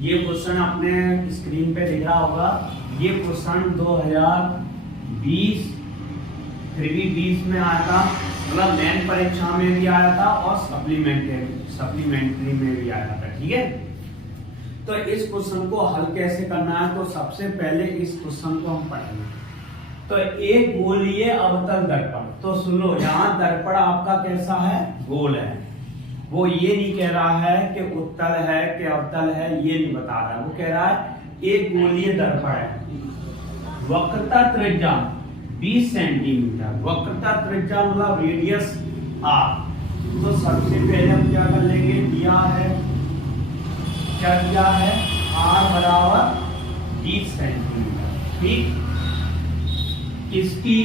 ये क्वेश्चन अपने स्क्रीन पे दिख रहा होगा। ये क्वेश्चन 2020 2020 में आया था, मतलब मेन परीक्षा में भी आया था और सप्लीमेंट्री में भी आया था। ठीक है, तो इस क्वेश्चन को हल कैसे करना है, तो सबसे पहले इस क्वेश्चन को हम पढ़ेंगे। तो एक गोलीय अवतल दर्पण, तो सुन लो, यहाँ दर्पण आपका कैसा है, गोल है। वो ये नहीं कह रहा है कि उत्तल है कि अवतल है, ये नहीं बता रहा है। वो कह रहा है एक गोलीय दर्पण है, वक्रता त्रिज्या 20 सेंटीमीटर, वक्रता त्रिज्या मतलब रेडियस r। तो सबसे पहले हम क्या कर लेंगे, दिया है क्या दिया है, r बराबर 20 सेंटीमीटर। ठीक, इसकी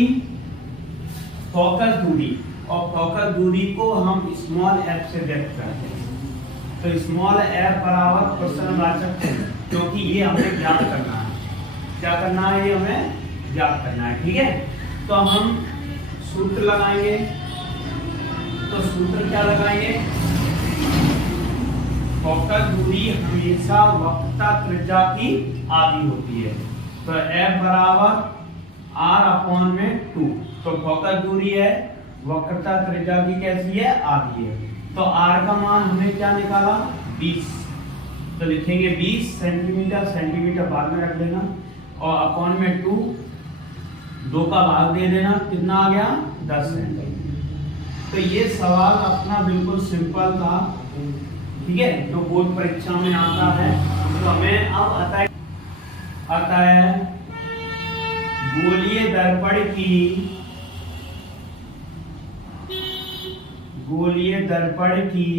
फोकस दूरी, और फोकस दूरी को हम स्मॉल f से व्यक्त करते हैं। तो स्मॉल f बराबर प्रश्नवाचक, क्योंकि ये हमें ज्ञात करना है। क्या करना है, ये हमें ज्ञात करना है। ठीक है, तो हम सूत्र लगाएंगे। तो सूत्र क्या लगाएंगे, फोकस दूरी हमेशा वक्रता त्रिज्या की आधी होती है। तो f बराबर r/2। तो फोकस दूरी है, वक्रता त्रिज्या की कैसी है, आधी है। तो r का मान हमने क्या निकाला, 20। तो लिखेंगे 20 सेंटीमीटर, सेंटीमीटर बाद में रख देना, और अपॉन में 2, 2 का भाग दे देना, कितना आ गया, 10 सेंटीमीटर। तो ये सवाल अपना बिल्कुल सिंपल था। ठीक है, जो बोर्ड परीक्षा में आता है। तो हमें अब आता है गोलीय दर्पण की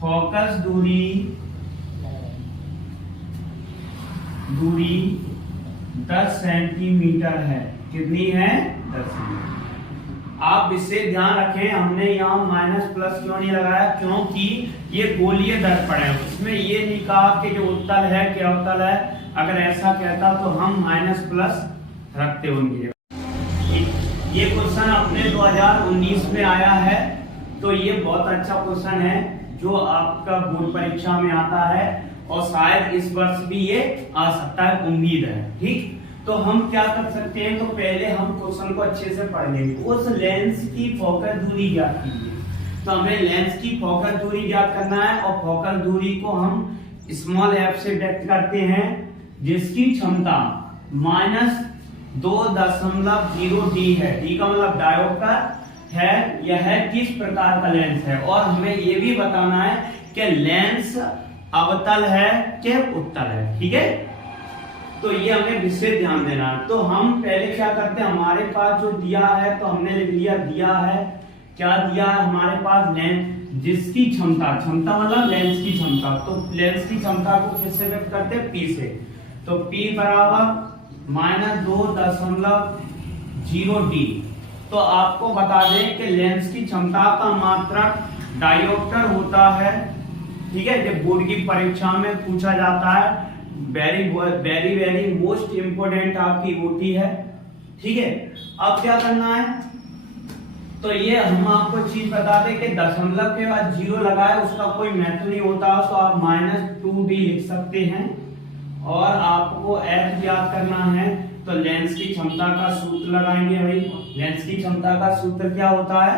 फोकस दूरी 10 सेंटीमीटर है। कितनी है, 10 सेंटीमीटर। आप इसे ध्यान रखें, हमने यहाँ माइनस प्लस क्यों नहीं लगाया, क्योंकि ये गोलीय दर्पण है। उसमें ये नहीं कहा कि जो उत्तल है कि अवतल है। अगर ऐसा कहता तो हम माइनस प्लस रखते होंगे। ये क्वेश्चन अपने 2019 में आया है। तो ये बहुत अच्छा क्वेश्चन है जो आपका बोर्ड परीक्षा में आता है, और शायद इस वर्ष भी ये आ सकता है, उम्मीद है। ठीक, तो हम क्या कर सकते हैं, तो पहले हम क्वेश्चन को अच्छे से पढ़ लेंगे। उस लेंस की फोकस दूरी ज्ञात कीजिए। तो हमें लेंस की फोकस दूरी ज्ञात करना है, और फोकस दूरी को हम स्मॉल f से व्यक्त करते हैं, जिसकी क्षमता -2.0 d है। d का मतलब डायोप्टर है। यह किस प्रकार का लेंस है, और हमें यह भी बताना है कि लेंस अवतल है कि उत्तल है। ठीक है, तो ये हमें विशेष ध्यान देना है। तो हम पहले क्या करते हैं, हमारे पास जो दिया है, तो हमने लिख लिया, दिया है क्या, दिया है हमारे पास लेंस जिसकी क्षमता मतलब लेंस की क्षमता। तो लेंस की क्षमता को किससे व्यक्त करते हैं, P से। तो P बराबर -2.0 d। तो आपको बता दें कि लेंस की क्षमता का मात्रक डायोप्टर होता है। ठीक है, जब बोर्ड की परीक्षा में पूछा जाता है, वेरी वेरी मोस्ट इंपोर्टेंट आपकी होती है। ठीक है, अब क्या करना है, तो ये हम आपको चीज बता दें कि दशमलव के बाद 0 लगाए उसका कोई महत्व नहीं होता। तो आप -2d लिख सकते हैं, और आपको f याद करना है। तो लेंस की क्षमता का सूत्र लगाएंगे भाई। लेंस की क्षमता का सूत्र क्या होता है,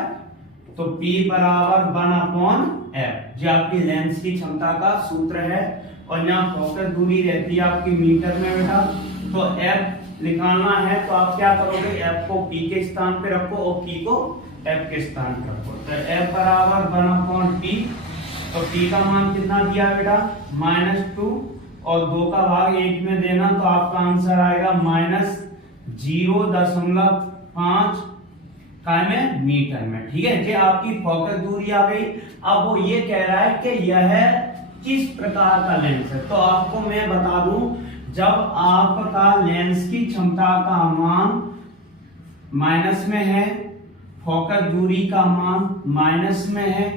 तो P बराबर 1/f, जो आपकी लेंस की क्षमता का सूत्र है। और यहाँ फोकस दूरी रहती है आपकी मीटर में बेटा। तो f निकालना है, तो आप क्या करोगे, f को P के स्थान पे रखो और P को f के स्थान पे रखो। तो f बराबर 1/p। तो P का मान कितना दिया बेटा, -2, और 2 का भाग 1 में देना, तो आपका आंसर आएगा -0.5 काय में, मीटर में। ठीक है, ये आपकी फोकस दूरी आ गई। अब वो ये कह रहा है कि यह किस प्रकार का लेंस है। तो आपको मैं बता दूं, जब आपका लेंस की क्षमता का मान माइनस में है, फोकस दूरी का मान माइनस में है,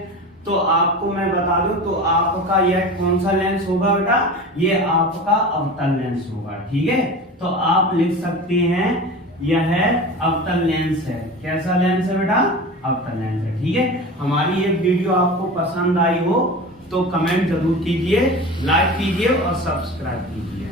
तो आपको मैं बता दूं, तो आपका यह कौन सा लेंस होगा बेटा, ये आपका अवतल लेंस होगा। ठीक है, तो आप लिख सकते हैं यह अवतल लेंस है। कैसा लेंस है बेटा, अवतल लेंस है। ठीक है, हमारी ये वीडियो आपको पसंद आई हो तो कमेंट जरूर कीजिए, लाइक कीजिए और सब्सक्राइब कीजिए।